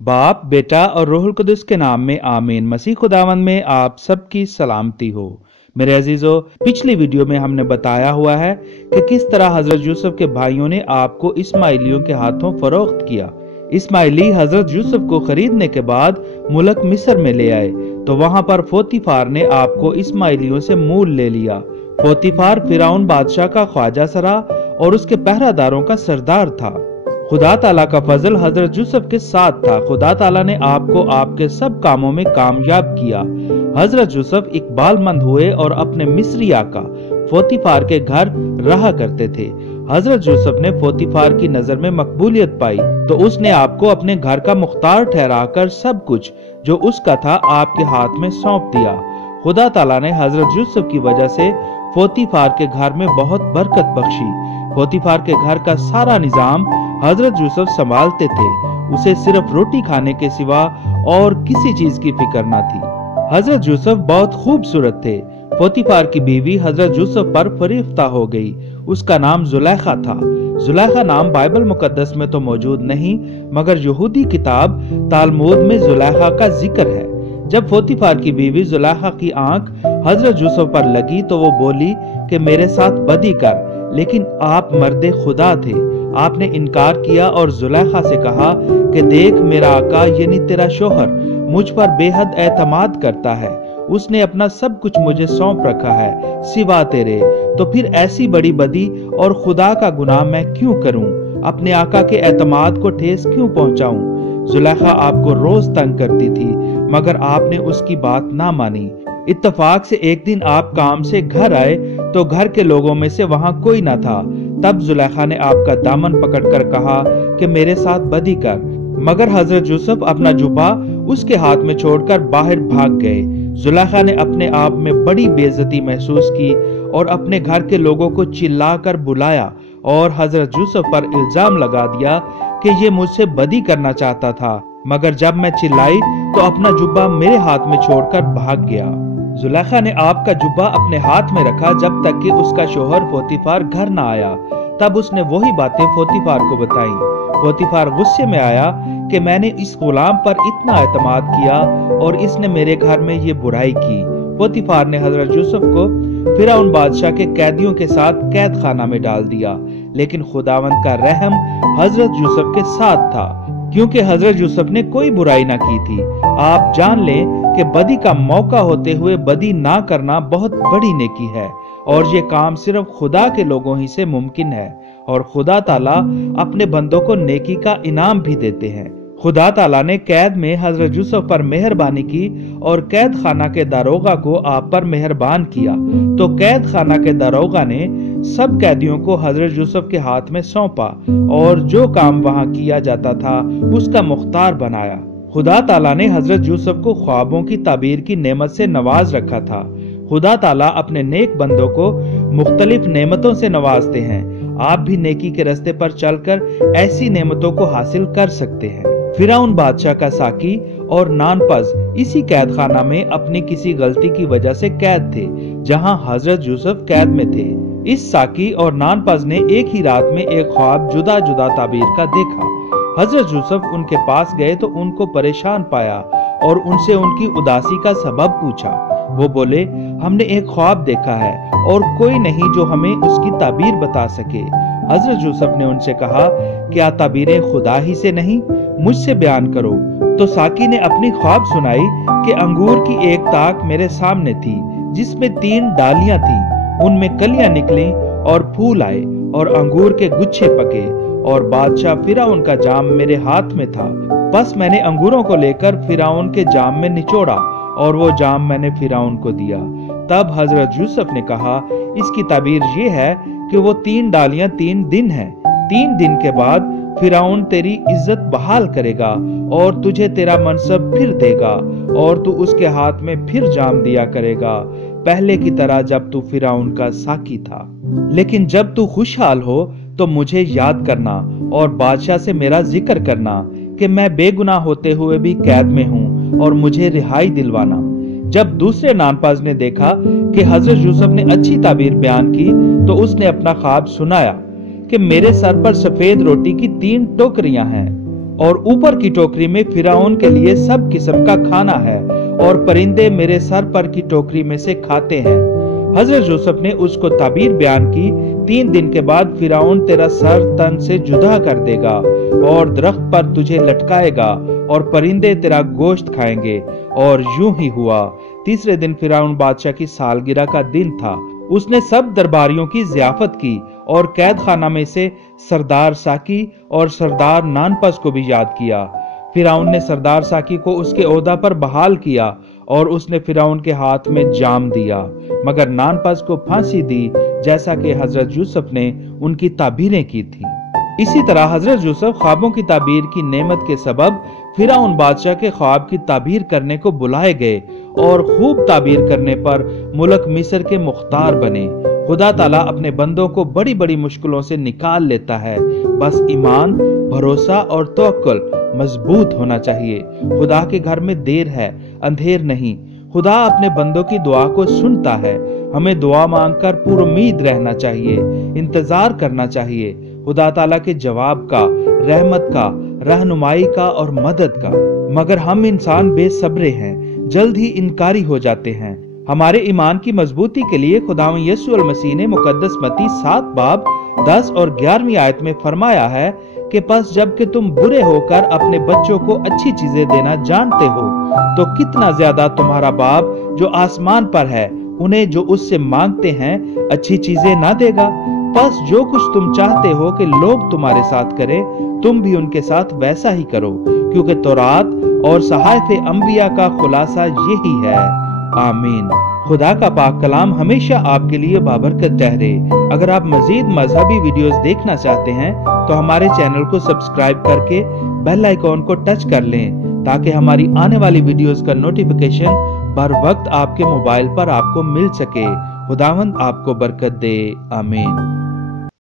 बाप, बेटा और रूहुल कुदस के नाम में आमीन। मसीह खुदावंद में आप सबकी सलामती हो। मेरे अजीजों, पिछली वीडियो में हमने बताया हुआ है कि किस तरह हजरत यूसुफ के भाइयों ने आपको इस्माइलियों के हाथों फरोख्त किया। इस्माइली हजरत यूसुफ को खरीदने के बाद मुल्क मिस्र में ले आए, तो वहां पर पोतीफार ने आपको इस्माइलियों से मूल ले लिया। पोतीफार फिरौन बादशाह का ख्वाजा सरा और उसके पहरादारों का सरदार था। खुदा ताला का फजल हजरत यूसुफ के साथ था। खुदा ताला ने आपको आपके सब कामों में कामयाब किया। हजरत यूसुफ इकबालमंद हुए और अपने मिस्री आका पोतीफार के घर रहा करते थे। हजरत यूसुफ ने पोतीफार की नजर में मकबूलियत पाई, तो उसने आपको अपने घर का मुख्तार ठहराकर सब कुछ जो उसका था आपके हाथ में सौंप दिया। खुदा ताला ने हजरत यूसुफ की वजह से पोतीफार के घर में बहुत बरकत बख्शी। पोतीफार के घर का सारा निजाम हजरत यूसुफ संभालते थे। उसे सिर्फ रोटी खाने के सिवा और किसी चीज की फिक्र न थी। हजरत यूसुफ बहुत खूबसूरत थे। पोतीफार की बीवी हजरत यूसुफ पर फरीफ्ता हो गई। उसका नाम जुलेखा था। जुलेखा नाम बाइबल मुकद्दस में तो मौजूद नहीं, मगर यहूदी किताब तालमूद में जुलेखा का जिक्र है। जब पोतीफार की बीवी जुलेखा की आंख हजरत यूसुफ पर लगी, तो वो बोली कि मेरे साथ बदी कर, लेकिन आप मर्दे खुदा थे। आपने इनकार किया और जुलेखा से कहा कि देख, मेरा आका यानी तेरा शोहर मुझ पर बेहद एतमाद करता है। उसने अपना सब कुछ मुझे सौंप रखा है सिवा तेरे। तो फिर ऐसी बड़ी बदी और खुदा का गुनाह मैं क्यों करूं? अपने आका के एतमाद को ठेस क्यों पहुंचाऊं? जुलेखा आपको रोज तंग करती थी, मगर आपने उसकी बात ना मानी। इत्तफाक से एक दिन आप काम से घर आए, तो घर के लोगों में से वहां कोई ना था। तब जुलेखा ने आपका दामन पकड़कर कहा कि मेरे साथ बदी कर, मगर हजरत यूसुफ अपना जुबा उसके हाथ में छोड़कर बाहर भाग गए। जुलेखा ने अपने आप में बड़ी बेइज्जती महसूस की और अपने घर के लोगों को चिल्लाकर बुलाया और हजरत यूसुफ पर इल्जाम लगा दिया कि ये मुझसे बदी करना चाहता था, मगर जब मैं चिल्लाई तो अपना जुब्बा मेरे हाथ में छोड़कर भाग गया। जुलेखा ने आपका जुब्बा अपने हाथ में रखा जब तक कि उसका शोहर पोतीफार घर न आया। तब उसने वही बातें पोतीफार को बताई। पोतीफार गुस्से में आया कि मैंने इस गुलाम पर इतना एतमाद किया और इसने मेरे घर में ये बुराई की। पोतीफार ने हजरत यूसुफ को फिरौन बादशाह के कैदियों के साथ कैद खाना में डाल दिया, लेकिन खुदावंद का रहम हजरत यूसुफ के साथ था, क्योंकि हजरत यूसुफ ने कोई बुराई ना की थी। आप जान लें कि बदी का मौका होते हुए बदी ना करना बहुत बड़ी नेकी है, और ये काम सिर्फ खुदा के लोगों ही से मुमकिन है। और खुदा ताला अपने बंदों को नेकी का इनाम भी देते हैं। खुदा ताला ने कैद में हजरत यूसुफ पर मेहरबानी की और कैद खाना के दारोगा को आप पर मेहरबान किया। तो कैद खाना के दारोगा ने सब कैदियों को हजरत यूसुफ के हाथ में सौंपा और जो काम वहां किया जाता था उसका मुख्तार बनाया। खुदा ताला ने हजरत यूसुफ को ख्वाबों की ताबीर की नेमत से नवाज रखा था। खुदा ताला अपने नेक बंदों को मुख्तलिफ नेमतों से नवाजते हैं। आप भी नेकी के रास्ते पर चलकर ऐसी नेमतों को हासिल कर सकते हैं। फिरौन बादशाह का साकी और नानपज इसी कैद खाना में अपनी किसी गलती की वजह से कैद थे, जहां हजरत यूसुफ कैद में थे। इस साकी और नानपज ने एक ही रात में एक ख्वाब जुदा जुदा ताबीर का देखा। हजरत यूसुफ उनके पास गए तो उनको परेशान पाया और उनसे उनकी उदासी का सबब पूछा। वो बोले, हमने एक ख्वाब देखा है और कोई नहीं जो हमें उसकी ताबीर बता सके। हजरत यूसुफ ने उनसे कहा, क्या ताबीरें खुदा ही से नहीं? मुझसे बयान करो। तो साकी ने अपनी ख्वाब सुनाई कि अंगूर की एक ताक मेरे सामने थी, जिसमें 3 डालियां थी। उनमें कलियां निकली और फूल आए और अंगूर के गुच्छे पके, और बादशाह फिरौन का जाम मेरे हाथ में था। बस मैंने अंगूरों को लेकर फिरौन के जाम में निचोड़ा और वो जाम मैंने फिरौन को दिया। तब हजरत यूसुफ ने कहा, इसकी ताबीर ये है कि वो 3 डालियां 3 दिन हैं। 3 दिन के बाद फिरौन तेरी इज्जत बहाल करेगा और तुझे तेरा मनसब फिर देगा और तू उसके हाथ में फिर जाम दिया करेगा, पहले की तरह जब तू फिरौन का साकी था। लेकिन जब तू खुशहाल हो तो मुझे याद करना और बादशाह से मेरा जिक्र करना कि मैं बेगुनाह होते हुए भी कैद में हूँ और मुझे रिहाई दिलवाना। जब दूसरे नानपाज ने देखा कि हजरत यूसुफ ने अच्छी ताबीर बयान की, तो उसने अपना ख्वाब सुनाया कि मेरे सर पर सफेद रोटी की 3 टोकरियां हैं और ऊपर की टोकरी में फिरौन के लिए सब किस्म का खाना है और परिंदे मेरे सर पर की टोकरी में से खाते हैं। हजरत यूसुफ ने उसको ताबीर बयान की, 3 दिन के बाद फिरौन तेरा सर तन से जुदा कर देगा और दरख्त पर तुझे लटकाएगा और परिंदे तेरा गोश्त खाएंगे। और यूं ही हुआ। तीसरे दिन फिरौन बादशाह की सालगिरह का दिन था। उसने सब दरबारियों की ज़ियाफत की और कैद खाना में से सरदार साकी और सरदार नानपस को भी याद किया। फिरौन ने सरदार साकी को उसके ओहदा पर बहाल किया और उसने फिरौन के हाथ में जाम दिया, मगर नानपस को फांसी दी, जैसा कि हजरत यूसुफ ने उनकी ताबीरें की थी। इसी तरह हजरत यूसुफ ख्वाबों की ताबीर की नेमत के सबब फिरौन बादशाह के ख्वाब की ताबीर करने को बुलाए गए और खूब ताबीर करने पर मुल्क मिस्र के मुख्तार बने। खुदा ताला अपने बंदों को बड़ी बड़ी मुश्किलों से निकाल लेता है, बस ईमान, भरोसा और तवक्कुल मजबूत होना चाहिए। खुदा के घर में देर है, अंधेर नहीं। खुदा अपने बंदों की दुआ को सुनता है। हमें दुआ मांगकर पुरुमीद रहना चाहिए, इंतजार करना चाहिए खुदा ताला के जवाब का, रहमत का, रहनुमाई का और मदद का। मगर हम इंसान बेसब्रे हैं, जल्द ही इनकारी हो जाते हैं। हमारे ईमान की मजबूती के लिए खुदावंद यीशु मसीह ने मुकद्दस मत्ती 7 बाब 10 और 11वीं आयत में फरमाया है कि बस जबकि तुम बुरे होकर अपने बच्चों को अच्छी चीजें देना जानते हो, तो कितना ज्यादा तुम्हारा बाप जो आसमान पर है उन्हें जो उससे मांगते हैं अच्छी चीजें ना देगा। बस जो कुछ तुम चाहते हो कि लोग तुम्हारे साथ करें, तुम भी उनके साथ वैसा ही करो, क्योंकि तौरात और सहायफे अंबिया का खुलासा यही है। आमीन। खुदा का पाक कलाम हमेशा आपके लिए बाबरकत ठहरे। अगर आप मजीद मजहबी वीडियोस देखना चाहते हैं तो हमारे चैनल को सब्सक्राइब करके बेल आइकॉन को टच कर लें, ताकि हमारी आने वाली वीडियोस का नोटिफिकेशन बर वक्त आपके मोबाइल पर आपको मिल सके। खुदावंद आपको बरकत दे। आमीन।